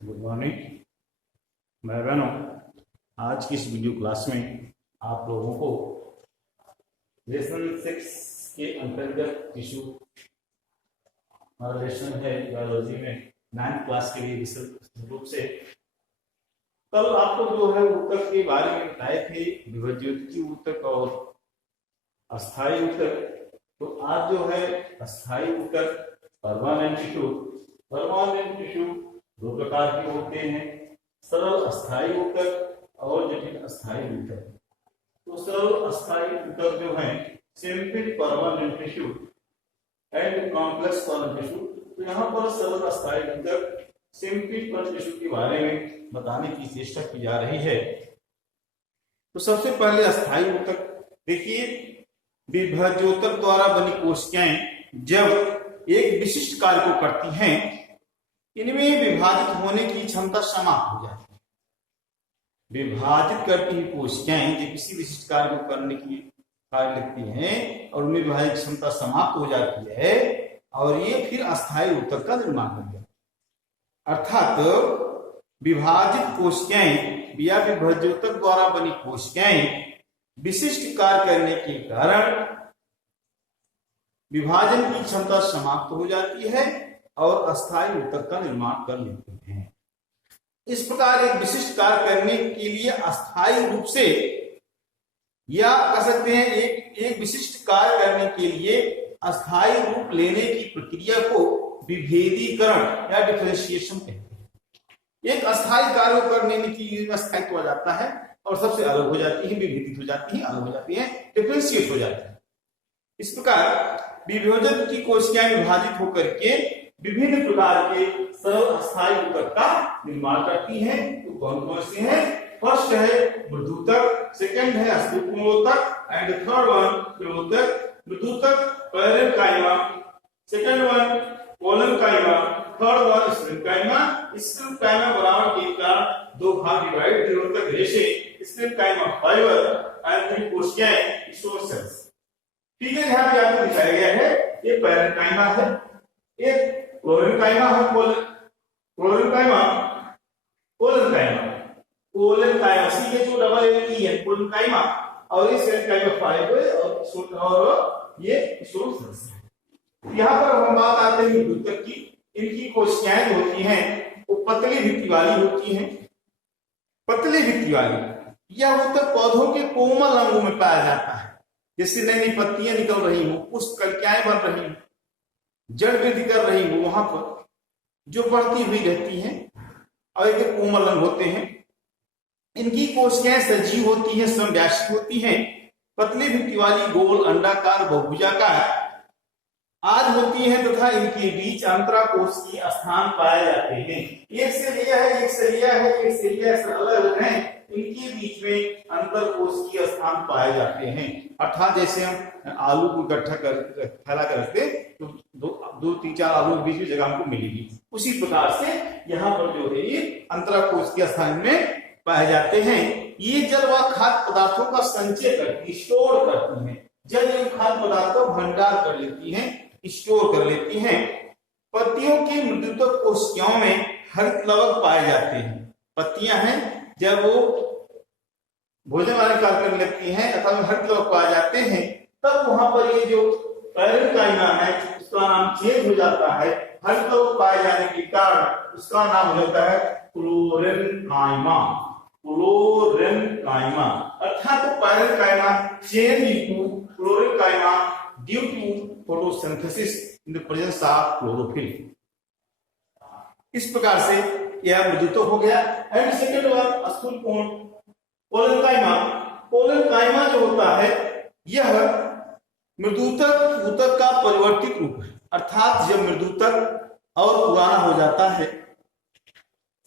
Good morning. मैं बहनों, आज की इस वीडियो क्लास में आप लोगों को लेसन 6 के अंतर्गत टिश्यू हमारा लेसन है बायोलॉजी में 9th क्लास के लिए विशेष रूप से कल आपको जो है ऊतक के बारे में बताए थे, विभज्योतिकी ऊतक और अस्थायी ऊतक। तो आज जो है अस्थायी ऊतक परमानेंट टिश्यू दो प्रकार के होते हैं, सरल अस्थायी ऊतक और जटिल अस्थायी ऊतक। तो सरल अस्थायी ऊतक जो है simple permanent tissue and complex permanent tissue. तो यहाँ पर सरल अस्थायी ऊतक सिंपल परमानेंट टिश्यू के बारे में बताने की चेष्टा की जा रही है। तो सबसे पहले अस्थायी ऊतक देखिए, विभज्योतक द्वारा बनी कोशिकाएं जब एक विशिष्ट कार्य को करती हैं, इनमें विभाजित होने की क्षमता समाप्त हो जाती है। विभाजित करती हुई कोशिकाएं जब किसी विशिष्ट कार्य को करने की कार्य लगती हैं और उनमें विभाजित क्षमता समाप्त हो जाती है और ये फिर अस्थायी ऊतक का निर्माण कर जाता है। अर्थात विभाजित कोशिकाएं या विभज्योतक द्वारा बनी कोशिकाएं विशिष्ट कार्य करने के कारण विभाजन की क्षमता समाप्त हो जाती है और अस्थायी ऊतक का निर्माण कर लेते हैं। इस प्रकार एक विशिष्ट कार्य करने के लिए अस्थायी रूप से या कह सकते हैं एक विशिष्ट कार्य करने के लिए अस्थायी रूप लेने की प्रक्रिया को विभेदीकरण या डिफरेंशिएशन कहते हैं। एक अस्थायी कार्य करने में की अस्थायित्व आ जाता है और सबसे अलग हो जाती है, विभेदित हो जाती है, अलग हो जाती है, डिफरेंशिएट हो जाती है। इस प्रकार विभेदन की कोशिकाएं विभाजित होकर के विभिन्न प्रकार के सरल अस्थायी ऊतक का निर्माण करती हैं। तो कौन कौन से हैं? फर्स्ट है मृदुतक, सेकंड है अस्थिकोणोतक एंड थर्ड वन क्लोतक। मृदुतक parenchyma, second one collenchyma, third one sclerenchyma. Sclerenchyma बराबर के का दो भाग डिवाइड, क्लोतक रेशे, स्क्लेन्काइमा फाइबर एंड कोशिकाएं स्टोर सेल्स। ठीक है, यहाँ पे आपको दिखाया गया है ये पैरेन्काइमा है, एक कोलेन्काइमा है, कोलेन्काइमा कोलेन्काइमा और इस स्क्लेन्काइमा फाइबर और ये स्टोर सेल्स है। यहाँ पर हम बात आते हैं मृदुतक की। इनकी कोशिकाएं जो होती हैं वो पतली भित्ति वाली होती हैं। पतली भित्ति वाली यह ऊतक पौधों के कोमल अंगों में पाया जाता है, जैसे नई नई पत्तियां निकल रही हो, पुष्पकलिकाएं बन रही हो, जड़ वृद्धि कर रही हो, वहां पर जो बढ़ती हुई रहती हैं और एक कोमल अंग होते हैं। इनकी कोशिकाएं सजीव होती हैं, समव्यासी होती हैं, पतली भित्ति वाली, गोल, अंडाकार, बहुभुजाकार आदि होती हैं तथा इनके बीच अंतराकोशीय स्थान पाए जाते हैं। एक सेलिया है, एक सेलिया है, एक सेलिया से अलग है, इनके बीच में अंतरकोशीय स्थान पाए जाते हैं। अर्थात जैसे हम आलू को इकट्ठा कर फैला कर रखते तो दो तीन चार आलू के बीच में जगह हमको मिलेगी, उसी प्रकार से यहाँ पर जो है ये अंतराकोशीय स्थान में पाए जाते हैं। ये जल व खाद्य पदार्थों का संचय करती, स्टोर करती हैं। जल एवं खाद्य पदार्थों का भंडार कर लेती हैं, स्टोर कर लेती हैं। पत्तियों की मृदुतक कोशिकाओं में हरित लवक पाए जाते हैं। पत्तियां हैं, जब वो भोजन वाले कार्य करने लगती हैं तथा हरित लवक पाए जाते हैं, तब वहां पर ये जो पैरेन्काइमा है उसका नाम चेंज हो जाता है। हरित लवक पाए जाने के कारण उसका नाम हो जाता है क्लोरेन्काइमा। क्लोरेन्काइमा अर्थात parenchyma change into chlorenchyma due to photosynthesis in the presence of chlorophyll. इस प्रकार से यह मृदुतक हो गया। एंड सेकंड वन स्थूलकोण कोलेन्काइमा। कोलेन्काइमा जो होता है यह मृदुतक ऊतक का परिवर्तित रूप है। अर्थात जब मृदुतक और पुराना हो जाता है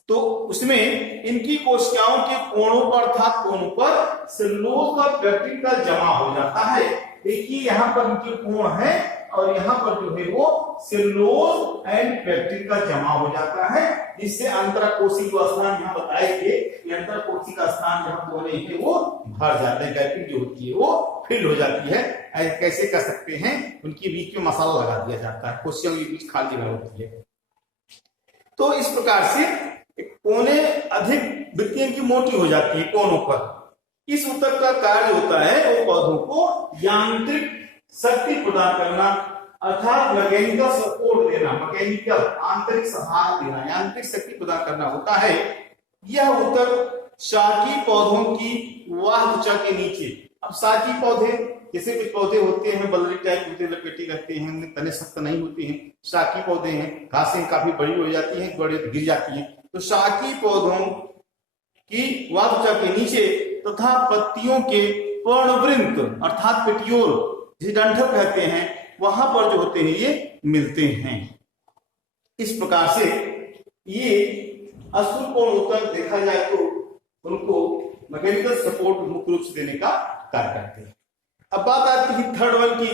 तो उसमें इनकी कोशिकाओं के कोणों पर अर्थात कोणों पर सेलुलोज का पेप्टिन का जमा हो जाता है। देखिए यहाँ पर इनके कोण है और यहाँ पर जो है वो सेलुलोज एंड पेप्टिन का जमा हो जाता है, जिससे अंतराकोशी का स्थान यहाँ बताए थे, अंतराकोशी का स्थान जहाँ कोने है वो भर जाता है, गैपिंग जो होती है वो फिल हो जाती है। कैसे कर सकते हैं? उनके बीच में मसाला लगा दिया जाता है, कोशिकाओं के बीच खाली जगह होती है। तो इस प्रकार से कोने अधिक वृत्तियां की मोटी हो जाती है कोनों पर। इस ऊतक का कार्य होता है वो पौधों को यांत्रिक शक्ति प्रदान करना, अर्थात मैकेनिकल सपोर्ट देना, मैकेनिकल आंतरिक सहारा देना, यांत्रिक शक्ति प्रदान करना होता है। यह ऊतक शाकीय पौधों की वाह त्वचा के नीचे, अब शाकीय पौधे जैसे कुछ पौधे होते हैं बल्ली टाइप होते लपेटे रहते हैं, उनमें तने सख्त नहीं होते हैं, शाकीय पौधे हैं, घासें काफी बड़ी हो जाती हैं, बड़े गिर जाती हैं, तो शाकीय पौधों की वाह त्वचा के नीचे तथा पत्तियों के पर्णवृंत अर्थात पेटियोल जिसे डंठल कहते हैं वहां पर जो होते हैं ये मिलते हैं। इस प्रकार से ये स्थूलकोण ऊतक देखा जाए तो उनको मैकेनिकल सपोर्ट मुख्य रूप से देने का कार्य करते हैं। अब बात आती है थर्ड वन की,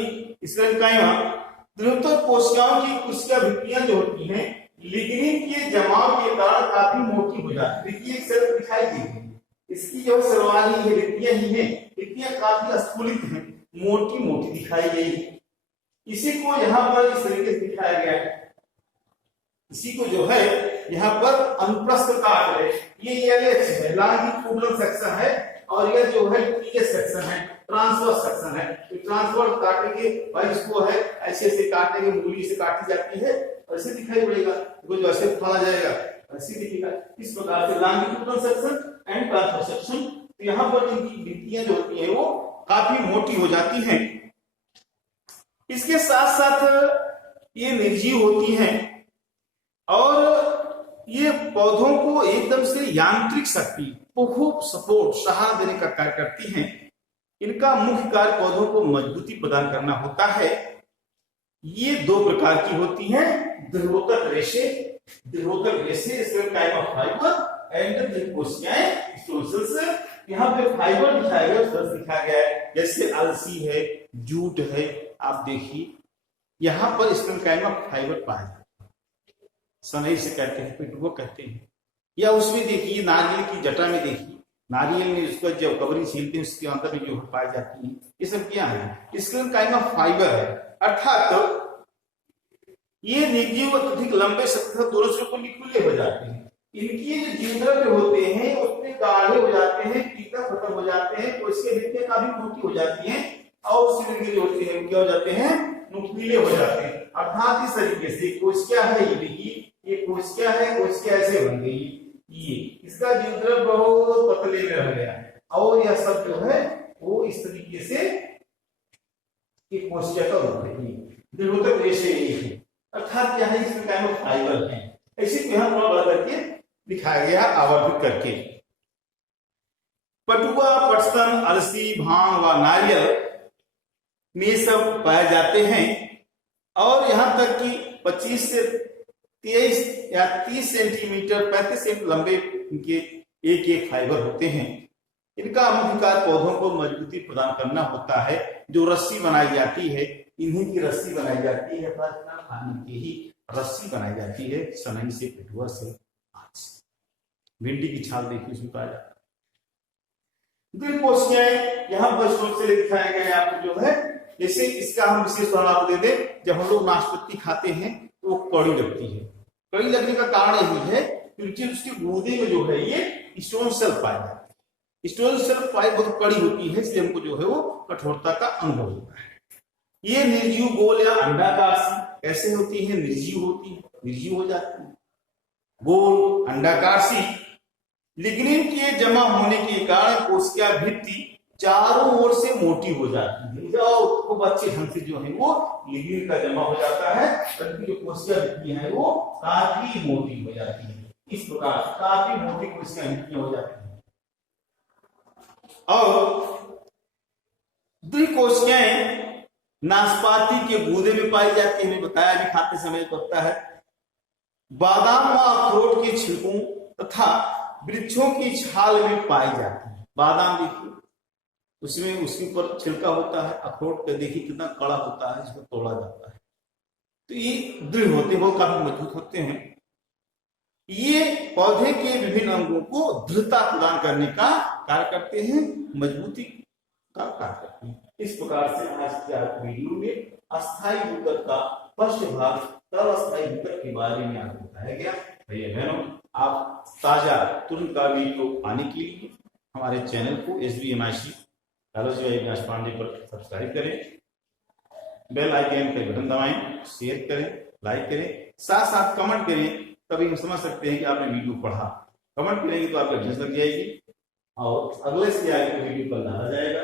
दृढ़ोत्तर कोशिकाओं की कोशिका भित्तियां जो होती हैं लिग्निन के जमाव के कारण काफी मोटी हो जाती है। देखिए सेल दिखाई देगी, इसकी जो सर्वाली है भित्तियां ही है, भित्तियां काफी स्फुलित हैं, मोटी मोटी दिखाई गई। इसी को यहाँ पर इस तरीके से दिखाया गया है, इसी को जो है यहाँ पर अनुप्रस्थ काट है, ये एलएच है, लॉन्गिट्यूडनल सेक्शन है, और यह जो है टीएस सेक्शन है, ट्रांसवर्स सेक्शन है। तो ट्रांसवर्स काटेंगे भाई इसको है ऐसे ऐसे काटेंगे, मूली से काटी जाती है ऐसे दिखाई पड़ेगा, तो जो ऐसे फैला जाएगा ऐसे दिखेगा। इस प्रकार से longitudinal section and transverse section, तो यहाँ पर इनकी भित्तियां जो होती हैं वो काफी मोटी हो जाती हैं। इसके साथ साथ ये निर्जीव होती हैं और ये पौधों को एकदम से यांत्रिक शक्ति खूब सपोर्ट सहारा देने का कार्य करती हैं। इनका मुख्य कार्य पौधों को मजबूती प्रदान करना होता है। ये दो प्रकार की होती हैं, दृढ़ोत्तक रेशे टाइप ऑफ फाइबर एंड कोशिकाएं स्टोसेल्स। यहाँ पे फाइबर दिखाया गया, दिखाया गया है, जैसे अलसी है, जूट है, आप देखिए यहाँ पर स्टेम काइम ऑफ फाइबर पाया जाता है, सनई से कहते हैं, पिटुआ कहते हैं, या उसमें देखिए नारियल की जटा में देखिए, नारियल में उसका जो कवरिंग छीलते हैं उसके अंदर में जो पाई जाती है, ये सब क्या है, स्टेम काइम ऑफ फाइबर है। अर्थात ये निर्जीव अत्यधिक लंबे सतह दोनों से खुले हो जाते हैं। इनकी जो जीवद्रव्य जो होते हैं उसमें गाढ़े हो जाते हैं, टीका खत्म हो जाते हैं, तो इसके भित्तियां काफी मोटी हो जाती हैं और सिलिंडर जो होते हैं क्या हो जाते हैं, नुकीले हो जाते हैं। अर्थात इस तरीके से कोशिका है, ये देखिए ये कोशिका है, कोशिका ऐसे बन गई, ये इसका जीवद्रव्य बहुत पतले में रह गया और यह सब जो है वो इस तरीके से एक कोशिका का रूप है। दृढ़ोत्तक रेशे ये है, अर्थात क्या है इसमें काइम ऑफ फाइबर है। इसी को यहाँ बड़ा करके दिखाया गया आवर्धित करके। पटुआ, पटसन, अलसी, भांग व नारियल में सब पाए जाते हैं और यहाँ तक कि 25 से 23 या 30 सेंटीमीटर 35 सेंटीमीटर लंबे इनके एक एक फाइबर होते हैं। इनका मुख्य कार्य पौधों को मजबूती प्रदान करना होता है। जो रस्सी बनाई जाती है, इन्हीं की रस्सी बनाई जाती है, खाने की ही रस्सी बनाई जाती है, सनई से, पिटुआ से, भिंडी की छाल देखिए उसमें पाया जाता है। दृढ़ कोशिकाएं यहाँ पर से दिखाया गया है आपको जो है, जैसे इसका हम विशेष प्रणाम दे दें, जब हम लोग नाशपाती खाते हैं तो वो कड़ी लगती है। कड़ी लगने का कारण यही है क्योंकि उसके गूदे में जो है ये स्टोन सेल पाया जाता है। स्टोन सेल पाई बहुत कड़ी होती है, इसलिए हमको जो है वो कठोरता का अनुभव होता है। ये निर्जीव गोल या अंडाकार सी कैसे होती है, निर्जीव होती है, निर्जीव हो जाती है, गोल अंडाकार सी। लिग्निन के जमा होने के कारण कोशिका भित्ति चारों ओर से मोटी हो जाती है, जो खूब अच्छे ढंग से जो है वो लिग्निन का जमा हो जाता है, जो कोशिका भित्ति है वो काफी मोटी हो जाती है। इस प्रकार काफी मोटी कोशिका भित्तियां हो जाती है। और दृढ़ कोशिकाएं नाशपाती के गूदे में पाई जाती है, हमें बताया भी खाते समय पड़ता है। बादाम व अखरोट के छिलकों तथा वृक्षों की छाल में पाई जाती है। बादाम देखिए उसमें उसके ऊपर छिलका होता है, अखरोट का देखिए कितना कड़ा होता है, इसको तोड़ा जाता है, तो ये दृढ़ होते हैं, वो काफी मजबूत होते हैं। ये पौधे के विभिन्न अंगों को दृढ़ता प्रदान करने का कार्य करते हैं, मजबूती का कार्य करते हैं। इस प्रकार से आज के वीडियो में अस्थायी ऊतक का फर्स्ट भाग, तब अस्थायी ऊतक के बारे में आपको बताया गया। भैया बहनों, आप ताजा तुरंत का वीडियो पाने के लिए हमारे चैनल को SBMIC biology by Avinash Pandey पर सब्सक्राइब करें, बेल आइकन का बटन दबाएं, शेयर करें, लाइक करें, साथ साथ कमेंट करें। तभी हम समझ सकते हैं कि आपने वीडियो पढ़ा। कमेंट करेंगे तो आपका झंझ लग जाएगी और अगले से आगे वीडियो कल डाला जाएगा।